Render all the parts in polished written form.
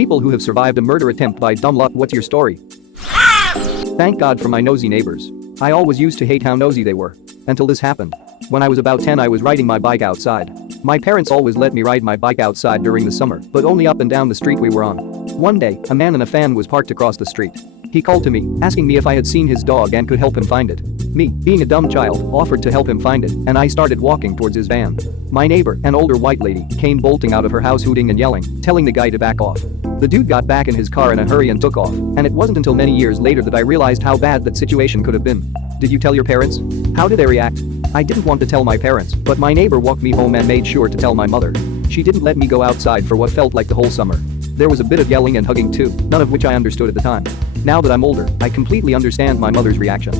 people who have survived a murder attempt by dumb luck, what's your story? Thank God for my nosy neighbors. I always used to hate how nosy they were. Until this happened. When I was about 10 I was riding my bike outside. My parents always let me ride my bike outside during the summer, but only up and down the street we were on. One day, a man in a van was parked across the street. He called to me, asking me if I had seen his dog and could help him find it. Me, being a dumb child, offered to help him find it, and I started walking towards his van. My neighbor, an older white lady, came bolting out of her house hooting and yelling, telling the guy to back off. The dude got back in his car in a hurry and took off, and it wasn't until many years later that I realized how bad that situation could have been. Did you tell your parents? How did they react? I didn't want to tell my parents, but my neighbor walked me home and made sure to tell my mother. She didn't let me go outside for what felt like the whole summer. There was a bit of yelling and hugging too, none of which I understood at the time. Now that I'm older, I completely understand my mother's reaction.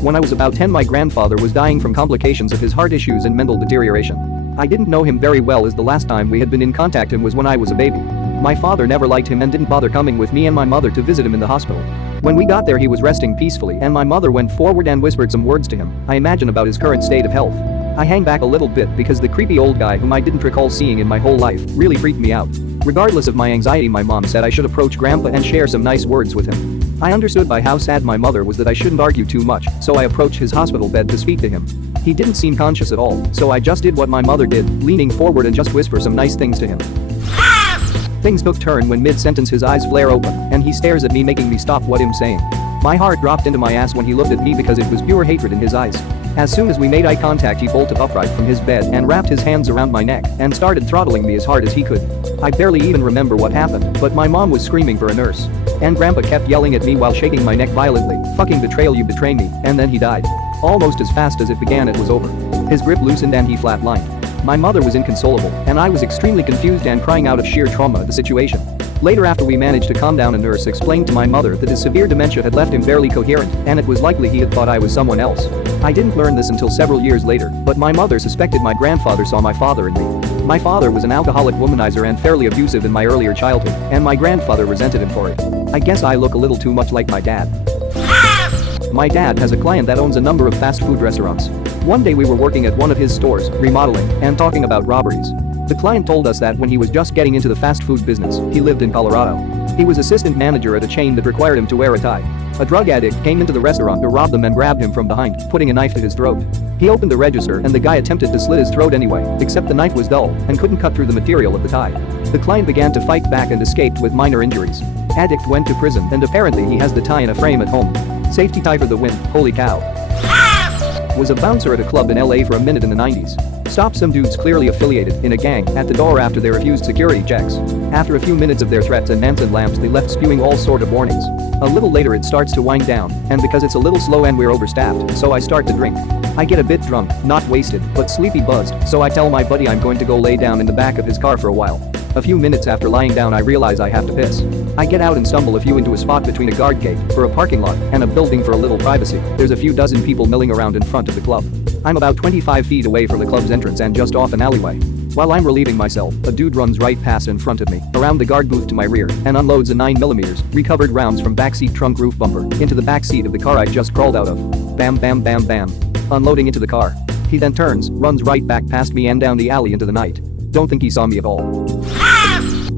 When I was about 10 my grandfather was dying from complications of his heart issues and mental deterioration. I didn't know him very well as the last time we had been in contact him was when I was a baby. My father never liked him and didn't bother coming with me and my mother to visit him in the hospital. When we got there he was resting peacefully and my mother went forward and whispered some words to him, I imagine about his current state of health. I hang back a little bit because the creepy old guy whom I didn't recall seeing in my whole life really freaked me out. Regardless of my anxiety my mom said I should approach grandpa and share some nice words with him. I understood by how sad my mother was that I shouldn't argue too much, so I approached his hospital bed to speak to him. He didn't seem conscious at all, so I just did what my mother did, leaning forward and just whisper some nice things to him. Things took turn when mid-sentence his eyes flare open and he stares at me making me stop what I'm saying. My heart dropped into my ass when he looked at me because it was pure hatred in his eyes. As soon as we made eye contact he bolted upright from his bed and wrapped his hands around my neck and started throttling me as hard as he could. I barely even remember what happened, but my mom was screaming for a nurse. And grandpa kept yelling at me while shaking my neck violently, fucking betrayal you betray me, and then he died. Almost as fast as it began it was over. His grip loosened and he flatlined. My mother was inconsolable and I was extremely confused and crying out of sheer trauma at the situation. Later after we managed to calm down a nurse explained to my mother that his severe dementia had left him barely coherent and it was likely he had thought I was someone else. I didn't learn this until several years later, but my mother suspected my grandfather saw my father in me. My father was an alcoholic womanizer and fairly abusive in my earlier childhood, and my grandfather resented him for it. I guess I look a little too much like my dad. My dad has a client that owns a number of fast food restaurants. One day we were working at one of his stores, remodeling, and talking about robberies. The client told us that when he was just getting into the fast food business, he lived in Colorado. He was assistant manager at a chain that required him to wear a tie. A drug addict came into the restaurant to rob them and grabbed him from behind, putting a knife to his throat. He opened the register and the guy attempted to slit his throat anyway, except the knife was dull and couldn't cut through the material of the tie. The client began to fight back and escaped with minor injuries. Addict went to prison and apparently he has the tie in a frame at home. Safety tie for the win, holy cow. Was a bouncer at a club in LA for a minute in the 90s. Stopped some dudes clearly affiliated in a gang at the door after they refused security checks. After a few minutes of their threats and Manson lamps they left spewing all sort of warnings. A little later it starts to wind down, and because it's a little slow and we're overstaffed, so I start to drink. I get a bit drunk, not wasted, but sleepy buzzed, so I tell my buddy I'm going to go lay down in the back of his car for a while. A few minutes after lying down I realize I have to piss. I get out and stumble a few into a spot between a guard gate for a parking lot and a building for a little privacy. There's a few dozen people milling around in front of the club. I'm about 25 feet away from the club's entrance and just off an alleyway. While I'm relieving myself, a dude runs right past in front of me, around the guard booth to my rear, and unloads a 9mm recovered rounds from backseat trunk roof bumper into the backseat of the car I just crawled out of. Bam bam bam bam. Unloading into the car. He then turns, runs right back past me and down the alley into the night. Don't think he saw me at all.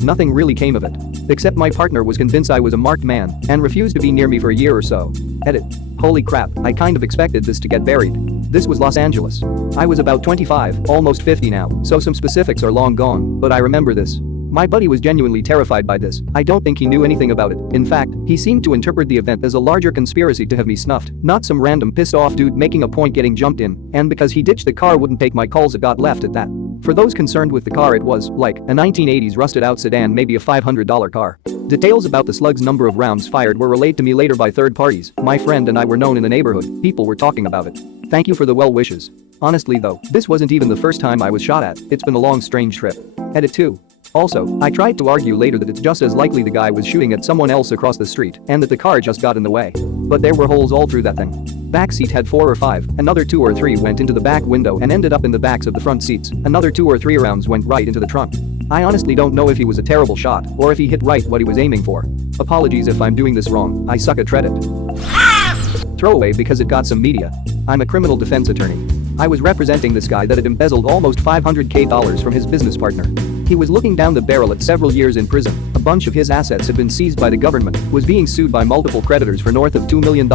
Nothing really came of it. Except my partner was convinced I was a marked man and refused to be near me for a year or so. Edit. Holy crap, I kind of expected this to get buried. This was Los Angeles. I was about 25, almost 50 now, so some specifics are long gone, but I remember this. My buddy was genuinely terrified by this. I don't think he knew anything about it. In fact, he seemed to interpret the event as a larger conspiracy to have me snuffed, not some random pissed off dude making a point getting jumped in, and because he ditched the car wouldn't take my calls it got left at that. For those concerned with the car it was, like, a 1980s rusted out sedan, maybe a $500 car. Details about the slug's number of rounds fired were relayed to me later by third parties. My friend and I were known in the neighborhood, people were talking about it. Thank you for the well wishes. Honestly though, this wasn't even the first time I was shot at, it's been a long strange trip. Edit 2. Also, I tried to argue later that it's just as likely the guy was shooting at someone else across the street and that the car just got in the way. But there were holes all through that thing. Backseat had 4 or 5, another 2 or 3 went into the back window and ended up in the backs of the front seats, another 2 or 3 rounds went right into the trunk. I honestly don't know if he was a terrible shot or if he hit right what he was aiming for. Apologies if I'm doing this wrong, I suck at Reddit. Throwaway because it got some media. I'm a criminal defense attorney. I was representing this guy that had embezzled almost $500K from his business partner. He was looking down the barrel at several years in prison. A bunch of his assets had been seized by the government, was being sued by multiple creditors for north of $2 million,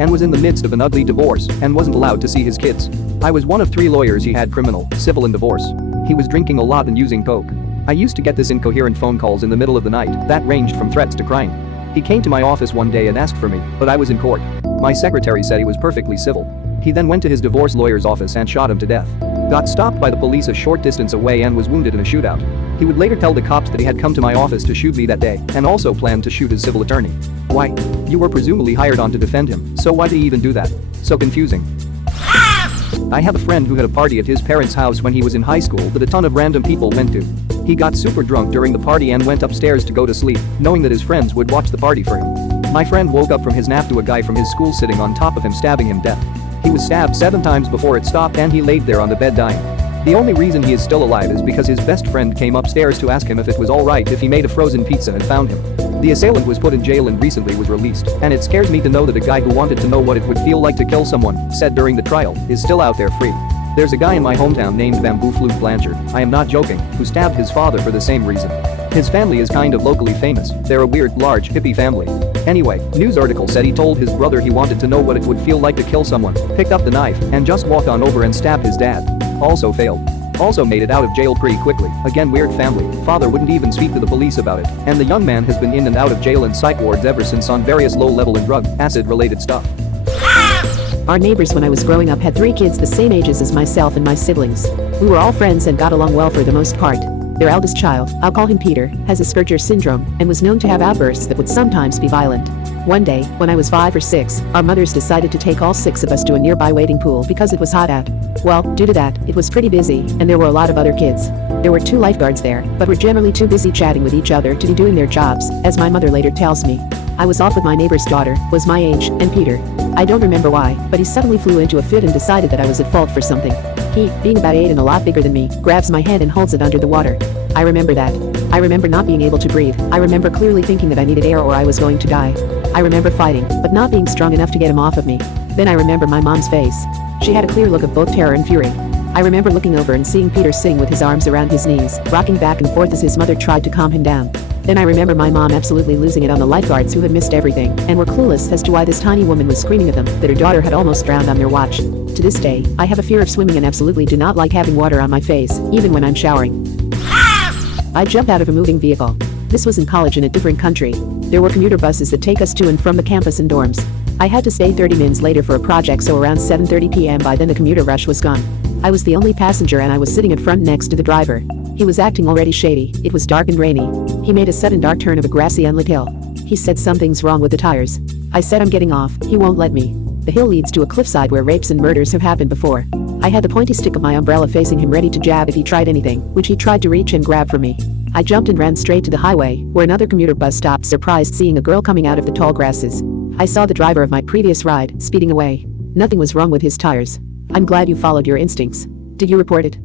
and was in the midst of an ugly divorce and wasn't allowed to see his kids. I was one of 3 lawyers he had: criminal, civil and divorce. He was drinking a lot and using coke. I used to get this incoherent phone calls in the middle of the night that ranged from threats to crying. He came to my office one day and asked for me, but I was in court. My secretary said he was perfectly civil. He then went to his divorce lawyer's office and shot him to death. Got stopped by the police a short distance away and was wounded in a shootout. He would later tell the cops that he had come to my office to shoot me that day and also planned to shoot his civil attorney. Why? You were presumably hired on to defend him, so why did he even do that? So confusing. I have a friend who had a party at his parents' house when he was in high school that a ton of random people went to. He got super drunk during the party and went upstairs to go to sleep, knowing that his friends would watch the party for him. My friend woke up from his nap to a guy from his school sitting on top of him stabbing him dead. He was stabbed 7 times before it stopped and he laid there on the bed dying. The only reason he is still alive is because his best friend came upstairs to ask him if it was alright if he made a frozen pizza and found him. The assailant was put in jail and recently was released, and it scares me to know that a guy who wanted to know what it would feel like to kill someone, said during the trial, is still out there free. There's a guy in my hometown named Bamboo Flute Blanchard, I am not joking, who stabbed his father for the same reason. His family is kind of locally famous, they're a weird, large, hippie family. Anyway, news article said he told his brother he wanted to know what it would feel like to kill someone, picked up the knife, and just walked on over and stabbed his dad. Also failed. Also made it out of jail pretty quickly, again weird family, father wouldn't even speak to the police about it, and the young man has been in and out of jail and psych wards ever since on various low-level and drug, acid-related stuff. Our neighbors when I was growing up had 3 kids the same ages as myself and my siblings. We were all friends and got along well for the most part. Their eldest child, I'll call him Peter, has Asperger's syndrome and was known to have outbursts that would sometimes be violent. One day, when I was 5 or 6, our mothers decided to take all 6 of us to a nearby wading pool because it was hot out. Well, due to that, it was pretty busy, and there were a lot of other kids. There were 2 lifeguards there, but were generally too busy chatting with each other to be doing their jobs, as my mother later tells me. I was off with my neighbor's daughter, was my age, and Peter. I don't remember why, but he suddenly flew into a fit and decided that I was at fault for something. He, being about 8 and a lot bigger than me, grabs my head and holds it under the water. I remember that. I remember not being able to breathe. I remember clearly thinking that I needed air or I was going to die. I remember fighting, but not being strong enough to get him off of me. Then I remember my mom's face. She had a clear look of both terror and fury. I remember looking over and seeing Peter sitting with his arms around his knees, rocking back and forth as his mother tried to calm him down. Then I remember my mom absolutely losing it on the lifeguards who had missed everything and were clueless as to why this tiny woman was screaming at them that her daughter had almost drowned on their watch. To this day, I have a fear of swimming and absolutely do not like having water on my face, even when I'm showering. I jumped out of a moving vehicle. This was in college in a different country. There were commuter buses that take us to and from the campus and dorms. I had to stay 30 minutes later for a project, so around 7:30 p.m. by then the commuter rush was gone. I was the only passenger and I was sitting at front next to the driver. He was acting already shady. It was dark and rainy. He made a sudden dark turn of a grassy unlit hill. He said something's wrong with the tires. I said I'm getting off. He won't let me. The hill leads to a cliffside where rapes and murders have happened before. I had the pointy stick of my umbrella facing him ready to jab if he tried anything, which he tried to reach and grab from me. I jumped and ran straight to the highway, where another commuter bus stopped, surprised seeing a girl coming out of the tall grasses. I saw the driver of my previous ride, speeding away. Nothing was wrong with his tires. I'm glad you followed your instincts. Did you report it?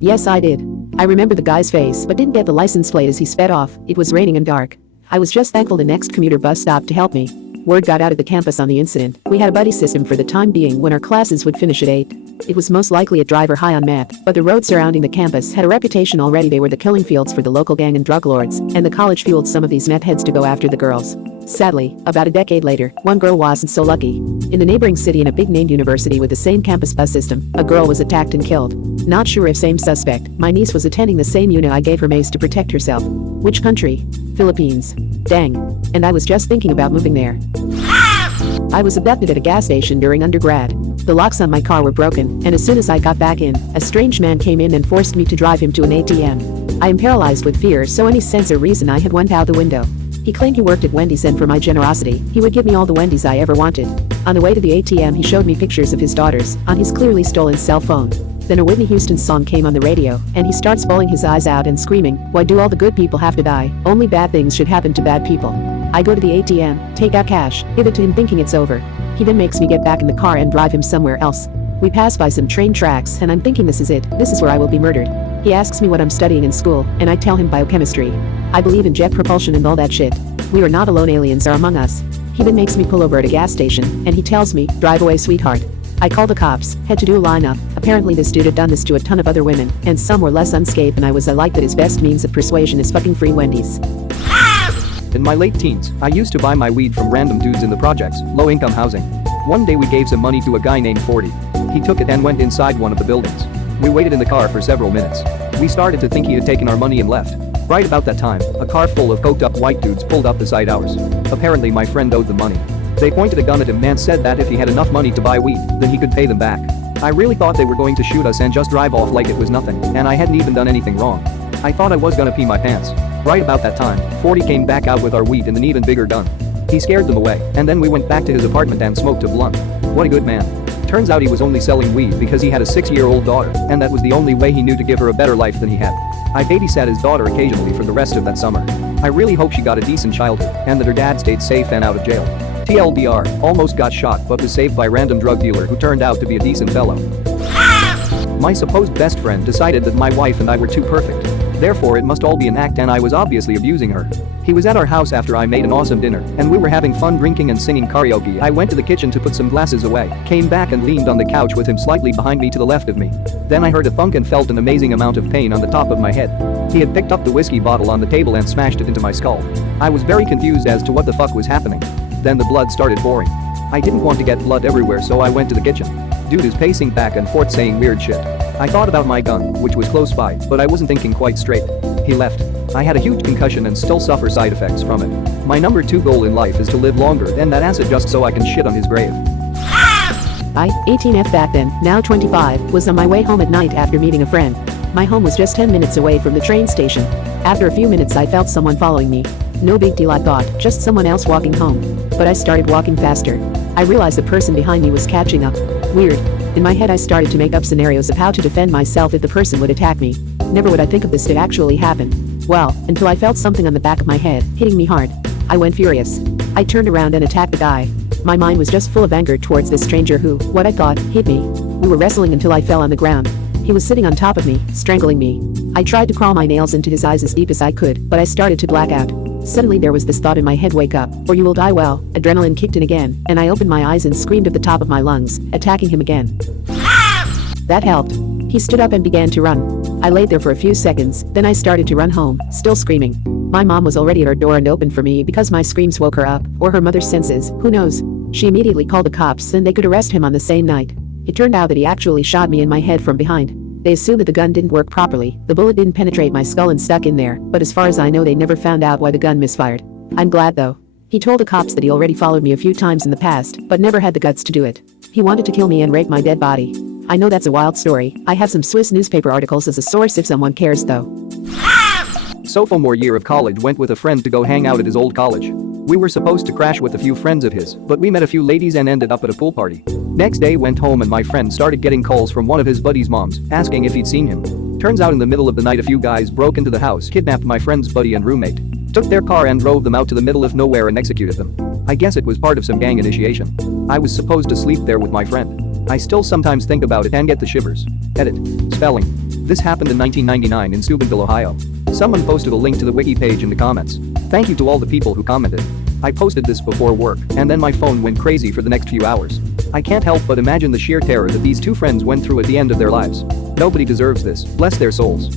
Yes, I did. I remember the guy's face but didn't get the license plate as he sped off. It was raining and dark. I was just thankful the next commuter bus stopped to help me. Word got out at the campus on the incident. We had a buddy system for the time being when our classes would finish at 8. It was most likely a driver high on meth, but the road surrounding the campus had a reputation already. They were the killing fields for the local gang and drug lords, and the college fueled some of these meth heads to go after the girls. Sadly, about a decade later, one girl wasn't so lucky. In the neighboring city in a big-named university with the same campus bus system, a girl was attacked and killed. Not sure if same suspect. My niece was attending the same unit. I gave her mace to protect herself. Which country? Philippines. Dang. And I was just thinking about moving there. I was abducted at a gas station during undergrad. The locks on my car were broken, and as soon as I got back in, a strange man came in and forced me to drive him to an ATM. I am paralyzed with fear, so any sense or reason I had went out the window. He claimed he worked at Wendy's and for my generosity, he would give me all the Wendy's I ever wanted. On the way to the ATM he showed me pictures of his daughters on his clearly stolen cell phone. Then a Whitney Houston song came on the radio, and he starts bawling his eyes out and screaming, "Why do all the good people have to die? Only bad things should happen to bad people." I go to the ATM, take out cash, give it to him thinking it's over. He then makes me get back in the car and drive him somewhere else. We pass by some train tracks and I'm thinking this is it, this is where I will be murdered. He asks me what I'm studying in school, and I tell him biochemistry. I believe in jet propulsion and all that shit. We are not alone, aliens are among us. He then makes me pull over at a gas station, and he tells me, "Drive away, sweetheart." I called the cops, had to do a lineup. Apparently this dude had done this to a ton of other women, and some were less unscathed than I was. I like that his best means of persuasion is fucking free Wendy's. In my late teens, I used to buy my weed from random dudes in the projects, low-income housing. One day we gave some money to a guy named 40. He took it and went inside one of the buildings. We waited in the car for several minutes. We started to think he had taken our money and left. Right about that time, a car full of coked-up white dudes pulled up beside ours. Apparently my friend owed them money. They pointed a gun at him and said that if he had enough money to buy weed, then he could pay them back. I really thought they were going to shoot us and just drive off like it was nothing, and I hadn't even done anything wrong. I thought I was gonna pee my pants. Right about that time, 40 came back out with our weed and an even bigger gun. He scared them away, and then we went back to his apartment and smoked a blunt. What a good man. Turns out he was only selling weed because he had a 6-year-old daughter, and that was the only way he knew to give her a better life than he had. I babysat his daughter occasionally for the rest of that summer. I really hope she got a decent childhood, and that her dad stayed safe and out of jail. TLDR, almost got shot but was saved by random drug dealer who turned out to be a decent fellow. My supposed best friend decided that my wife and I were too perfect. Therefore it must all be an act and I was obviously abusing her. He was at our house after I made an awesome dinner, and we were having fun drinking and singing karaoke. I went to the kitchen to put some glasses away, came back and leaned on the couch with him slightly behind me to the left of me. Then I heard a thunk and felt an amazing amount of pain on the top of my head. He had picked up the whiskey bottle on the table and smashed it into my skull. I was very confused as to what the fuck was happening. Then the blood started pouring. I didn't want to get blood everywhere, so I went to the kitchen. Dude is pacing back and forth saying weird shit. I thought about my gun, which was close by, but I wasn't thinking quite straight. He left. I had a huge concussion and still suffer side effects from it. My number 2 goal in life is to live longer than that acid just so I can shit on his grave. I, 18F back then, now 25, was on my way home at night after meeting a friend. My home was just 10 minutes away from the train station. After a few minutes I felt someone following me. No big deal, I thought, just someone else walking home. But I started walking faster. I realized the person behind me was catching up. Weird. In my head I started to make up scenarios of how to defend myself if the person would attack me. Never would I think of this to actually happen. Well, until I felt something on the back of my head, hitting me hard. I went furious. I turned around and attacked the guy. My mind was just full of anger towards this stranger who, what I thought, hit me. We were wrestling until I fell on the ground. He was sitting on top of me, strangling me. I tried to crawl my nails into his eyes as deep as I could, but I started to black out. Suddenly there was this thought in my head, wake up, or you will die. Well, adrenaline kicked in again, and I opened my eyes and screamed at the top of my lungs, attacking him again. That helped. He stood up and began to run. I laid there for a few seconds, then I started to run home, still screaming. My mom was already at her door and opened for me because my screams woke her up, or her mother's senses, who knows. She immediately called the cops and they could arrest him on the same night. It turned out that he actually shot me in my head from behind. They assumed that the gun didn't work properly, the bullet didn't penetrate my skull and stuck in there, but as far as I know they never found out why the gun misfired. I'm glad though. He told the cops that he already followed me a few times in the past, but never had the guts to do it. He wanted to kill me and rape my dead body. I know that's a wild story. I have some Swiss newspaper articles as a source if someone cares though. Sophomore year of college, went with a friend to go hang out at his old college. We were supposed to crash with a few friends of his, but we met a few ladies and ended up at a pool party. Next day went home and my friend started getting calls from one of his buddy's moms, asking if he'd seen him. Turns out in the middle of the night a few guys broke into the house, kidnapped my friend's buddy and roommate, took their car and drove them out to the middle of nowhere and executed them. I guess it was part of some gang initiation. I was supposed to sleep there with my friend. I still sometimes think about it and get the shivers. Edit. Spelling. This happened in 1999 in Steubenville, Ohio. Someone posted a link to the wiki page in the comments. Thank you to all the people who commented. I posted this before work, and then my phone went crazy for the next few hours. I can't help but imagine the sheer terror that these two friends went through at the end of their lives. Nobody deserves this, bless their souls.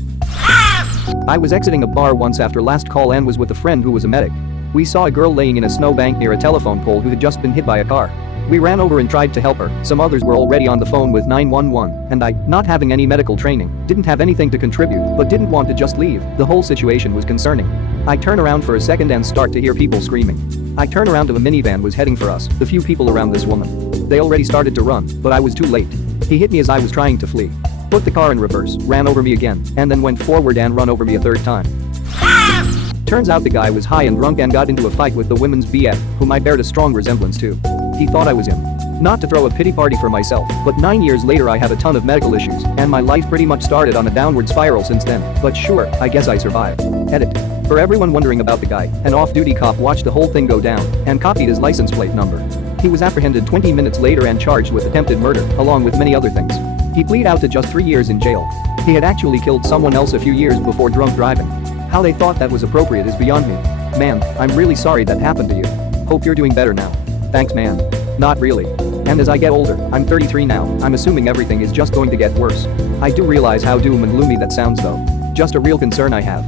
I was exiting a bar once after last call and was with a friend who was a medic. We saw a girl laying in a snowbank near a telephone pole who had just been hit by a car. We ran over and tried to help her. Some others were already on the phone with 911, and I, not having any medical training, didn't have anything to contribute, but didn't want to just leave. The whole situation was concerning. I turn around for a second and start to hear people screaming. I turn around to a minivan was heading for us, the few people around this woman. They already started to run, but I was too late. He hit me as I was trying to flee. Put the car in reverse, ran over me again, and then went forward and run over me a third time. Turns out the guy was high and drunk and got into a fight with the women's BF, whom I bared a strong resemblance to. He thought I was him. Not to throw a pity party for myself, but 9 years later I have a ton of medical issues, and my life pretty much started on a downward spiral since then, but sure, I guess I survived. Edit. For everyone wondering about the guy, an off-duty cop watched the whole thing go down and copied his license plate number. He was apprehended 20 minutes later and charged with attempted murder, along with many other things. He pleaded out to just 3 years in jail. He had actually killed someone else a few years before drunk driving. How they thought that was appropriate is beyond me. Man, I'm really sorry that happened to you. Hope you're doing better now. Thanks man. Not really. And as I get older, I'm 33 now, I'm assuming everything is just going to get worse. I do realize how doom and gloomy that sounds though. Just a real concern I have.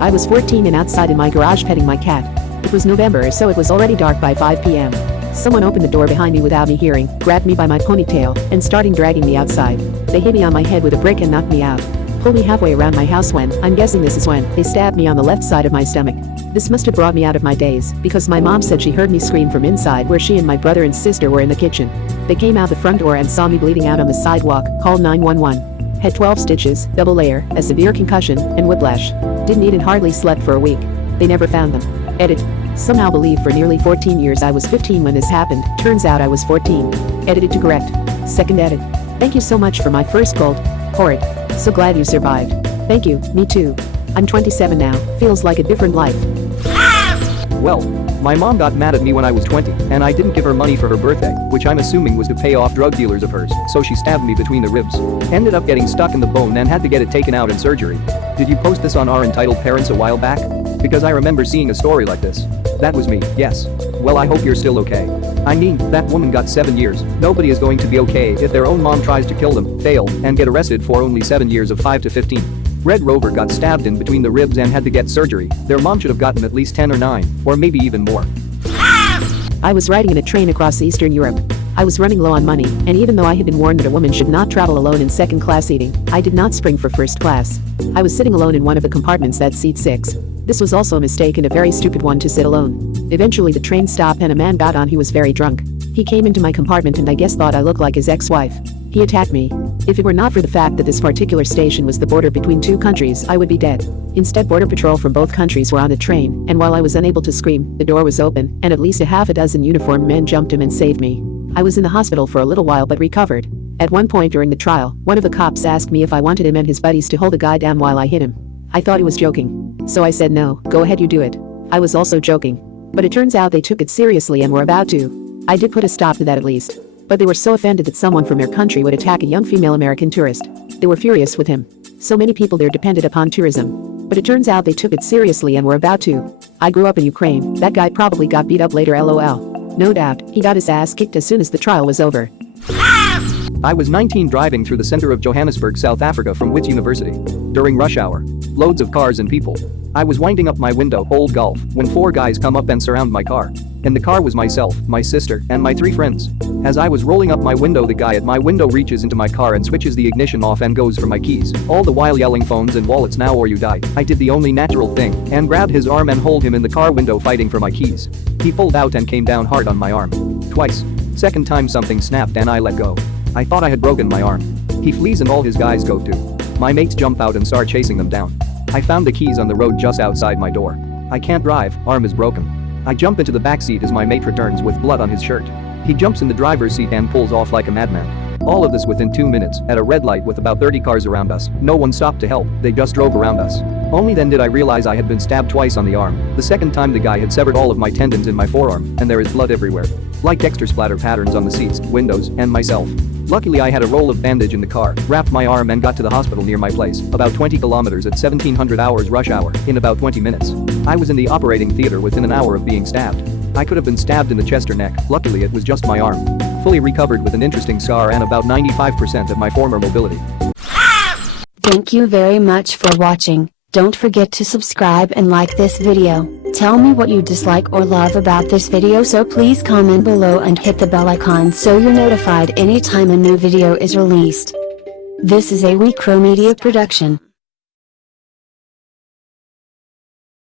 I was 14 and outside in my garage petting my cat. It was November, so it was already dark by 5 p.m. Someone opened the door behind me without me hearing, grabbed me by my ponytail, and starting dragging me outside. They hit me on my head with a brick and knocked me out. Pulled me halfway around my house when, I'm guessing this is when, they stabbed me on the left side of my stomach. This must have brought me out of my daze, because my mom said she heard me scream from inside where she and my brother and sister were in the kitchen. They came out the front door and saw me bleeding out on the sidewalk, called 911. Had 12 stitches, double layer, a severe concussion, and whiplash. Didn't eat and hardly slept for a week. They never found them. Edit. Somehow believed for nearly 14 years I was 15 when this happened, turns out I was 14. Edited to correct. Second edit. Thank you so much for my first gold. Horrid. So glad you survived. Thank you, me too. I'm 27 now, feels like a different life. Well, my mom got mad at me when I was 20, and I didn't give her money for her birthday, which I'm assuming was to pay off drug dealers of hers, so she stabbed me between the ribs. Ended up getting stuck in the bone and had to get it taken out in surgery. Did you post this on our entitled parents a while back? Because I remember seeing a story like this. That was me, yes. Well, I hope you're still okay. I mean, that woman got 7 years. Nobody is going to be okay if their own mom tries to kill them, fail, and get arrested for only 7 years of 5 to 15. Red Rover got stabbed in between the ribs and had to get surgery. Their mom should have gotten at least 10 or 9, or maybe even more. I was riding in a train across Eastern Europe. I was running low on money, and even though I had been warned that a woman should not travel alone in second-class seating, I did not spring for first class. I was sitting alone in one of the compartments that seat 6. This was also a mistake and a very stupid one to sit alone. Eventually the train stopped and a man got on who was very drunk. He came into my compartment and I guess thought I looked like his ex-wife. He attacked me. If it were not for the fact that this particular station was the border between 2 countries, I would be dead. Instead, border patrol from both countries were on the train, and while I was unable to scream, the door was open, and at least a half a dozen uniformed men jumped him and saved me. I was in the hospital for a little while but recovered. At one point during the trial, one of the cops asked me if I wanted him and his buddies to hold a guy down while I hit him. I thought he was joking. So I said no, go ahead, you do it. I was also joking. But it turns out they took it seriously and were about to. I did put a stop to that at least. But they were so offended that someone from their country would attack a young female American tourist. They were furious with him. So many people there depended upon tourism. But it turns out they took it seriously and were about to. I grew up in Ukraine, that guy probably got beat up later, lol. No doubt, he got his ass kicked as soon as the trial was over. I was 19 driving through the center of Johannesburg, South Africa from Wits University. During rush hour. Loads of cars and people. I was winding up my window, old Golf, when 4 guys come up and surround my car. In the car was myself, my sister, and my 3 friends. As I was rolling up my window, the guy at my window reaches into my car and switches the ignition off and goes for my keys, all the while yelling phones and wallets now or you die. I did the only natural thing and grabbed his arm and hold him in the car window fighting for my keys. He pulled out and came down hard on my arm. Twice. Second time something snapped and I let go. I thought I had broken my arm. He flees and all his guys go too. My mates jump out and start chasing them down. I found the keys on the road just outside my door. I can't drive, arm is broken. I jump into the back seat as my mate returns with blood on his shirt. He jumps in the driver's seat and pulls off like a madman. All of this within 2 minutes, at a red light with about 30 cars around us. No one stopped to help, they just drove around us. Only then did I realize I had been stabbed twice on the arm. The second time the guy had severed all of my tendons in my forearm, and there is blood everywhere. Like Dexter splatter patterns on the seats, windows, and myself. Luckily I had a roll of bandage in the car, wrapped my arm and got to the hospital near my place, about 20 kilometers at 1700 hours rush hour, in about 20 minutes. I was in the operating theater within an hour of being stabbed. I could have been stabbed in the chest or neck, luckily it was just my arm. Fully recovered with an interesting scar and about 95% of my former mobility. Thank you very much for watching. Don't forget to subscribe and like this video. Tell me what you dislike or love about this video, so please comment below and hit the bell icon so you're notified anytime a new video is released. This is a WeCrow Media production.